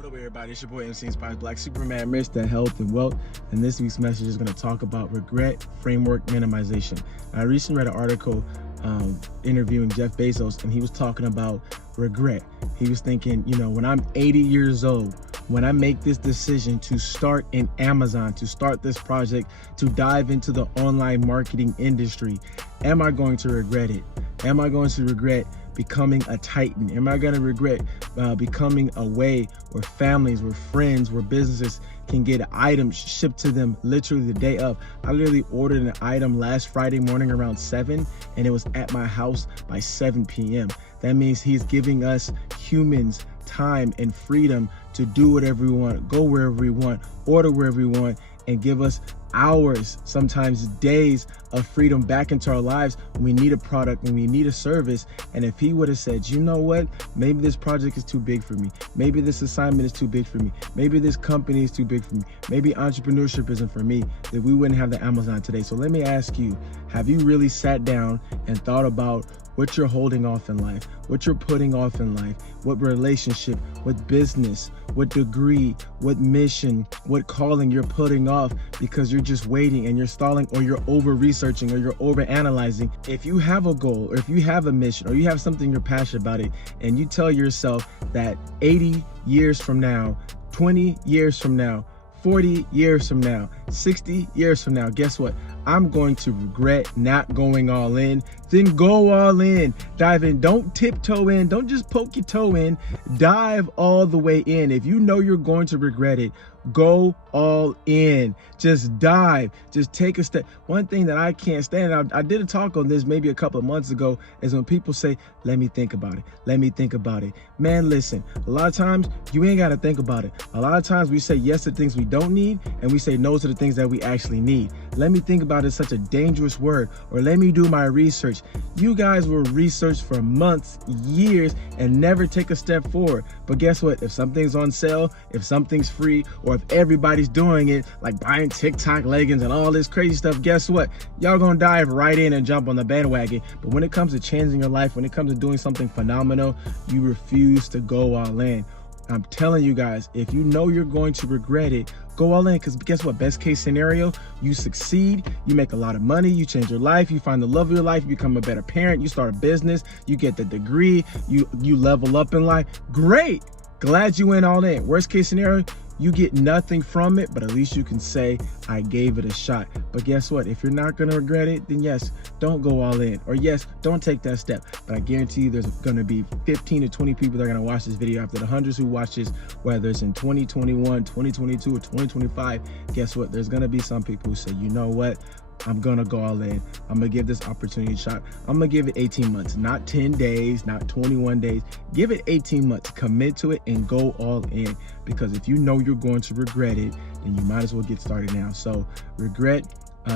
What up, everybody? It's your boy MC Inspires Black Superman, Mr. Health and Wealth, and this week's message is going to talk about regret framework minimization. I recently read an article interviewing Jeff Bezos, and he was talking about regret. He was thinking, when I'm 80 years old, when I make this decision to start in Amazon, to start this project, to dive into the online marketing industry, am I going to regret it? Am I going to regret becoming a titan? Am I going to regret becoming a way where families, where friends, where businesses can get items shipped to them literally the day of? I literally ordered an item last Friday morning around 7, and it was at my house by 7 p.m. That means he's giving us humans time and freedom to do whatever we want, go wherever we want, order wherever we want, and give us hours, sometimes days of freedom back into our lives when we need a product, when we need a service. And if he would have said, you know what, maybe this project is too big for me, maybe this assignment is too big for me, maybe this company is too big for me, maybe entrepreneurship isn't for me, that we wouldn't have the Amazon today. So let me ask you, have you really sat down and thought about what you're holding off in life, what you're putting off in life, what relationship, what business, what degree, what mission, what calling you're putting off because you're just waiting and you're stalling, or you're over researching, or you're over analyzing? If you have a goal, or if you have a mission, or you have something you're passionate about it, and you tell yourself that 80 years from now, 20 years from now, 40 years from now, 60 years from now, guess what? I'm going to regret not going all in. Then go all in. Dive in. Don't tiptoe in. Don't just poke your toe in. Dive all the way in. If you know you're going to regret it, go all in. Just dive. Just take a step. One thing that I can't stand, I did a talk on this maybe a couple of months ago, is when people say, let me think about it. Let me think about it. Man, listen, a lot of times you ain't got to think about it. A lot of times we say yes to things we don't need, and we say no to the things that we actually need. Let me think about it is such a dangerous word, or let me do my research. You guys will research for months, years, and never take a step forward. But guess what? If something's on sale, if something's free, or if everybody's doing it, like buying TikTok leggings and all this crazy stuff, guess what? Y'all gonna dive right in and jump on the bandwagon. But when it comes to changing your life, when it comes to doing something phenomenal, you refuse to go all in. I'm telling you guys, if you know you're going to regret it, go all in, because guess what? Best case scenario, you succeed, you make a lot of money, you change your life, you find the love of your life, you become a better parent, you start a business, you get the degree, you level up in life. Great. Glad you went all in. Worst case scenario, you get nothing from it, but at least you can say, I gave it a shot. But guess what? If you're not going to regret it, then yes, don't go all in. Or yes, don't take that step. But I guarantee you there's going to be 15 to 20 people that are going to watch this video after the hundreds who watch this, whether it's in 2021, 2022, or 2025. Guess what? There's going to be some people who say, you know what? I'm gonna go all in. I'm gonna give this opportunity a shot. I'm gonna give it 18 months, not 10 days, not 21 days. Give it 18 months, commit to it, and go all in. Because if you know you're going to regret it, then you might as well get started now. So regret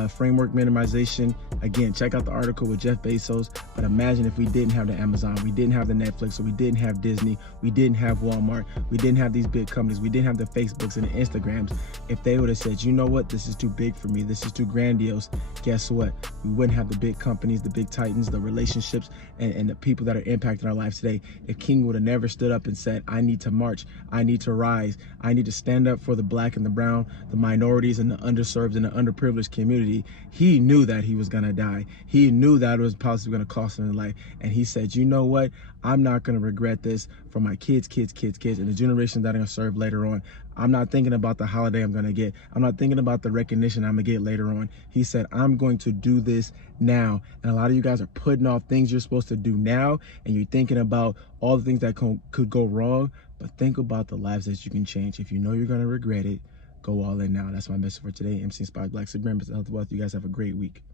framework minimization. Again, check out the article with Jeff Bezos. But imagine if we didn't have the Amazon, we didn't have the Netflix, or we didn't have Disney, we didn't have Walmart, we didn't have these big companies, we didn't have the Facebooks and the Instagrams. If they would have said, you know what, this is too big for me, this is too grandiose, guess what? We wouldn't have the big companies, the big titans, the relationships, and the people that are impacting our lives today. If King would have never stood up and said, I need to march, I need to rise, I need to stand up for the black and the brown, the minorities and the underserved and the underprivileged community, he knew that he was gonna die. He knew that it was possibly gonna cost him his life. And he said, you know what? I'm not gonna regret this for my kids, and the generations that I'm gonna serve later on. I'm not thinking about the holiday I'm gonna get. I'm not thinking about the recognition I'm gonna get later on. He said, I'm going to do this now. And a lot of you guys are putting off things you're supposed to do now, and you're thinking about all the things that could go wrong. But think about the lives that you can change. If you know you're gonna regret it, go all in now. That's my message for today. MC Inspired Black Superman, Health Wealth. You guys have a great week.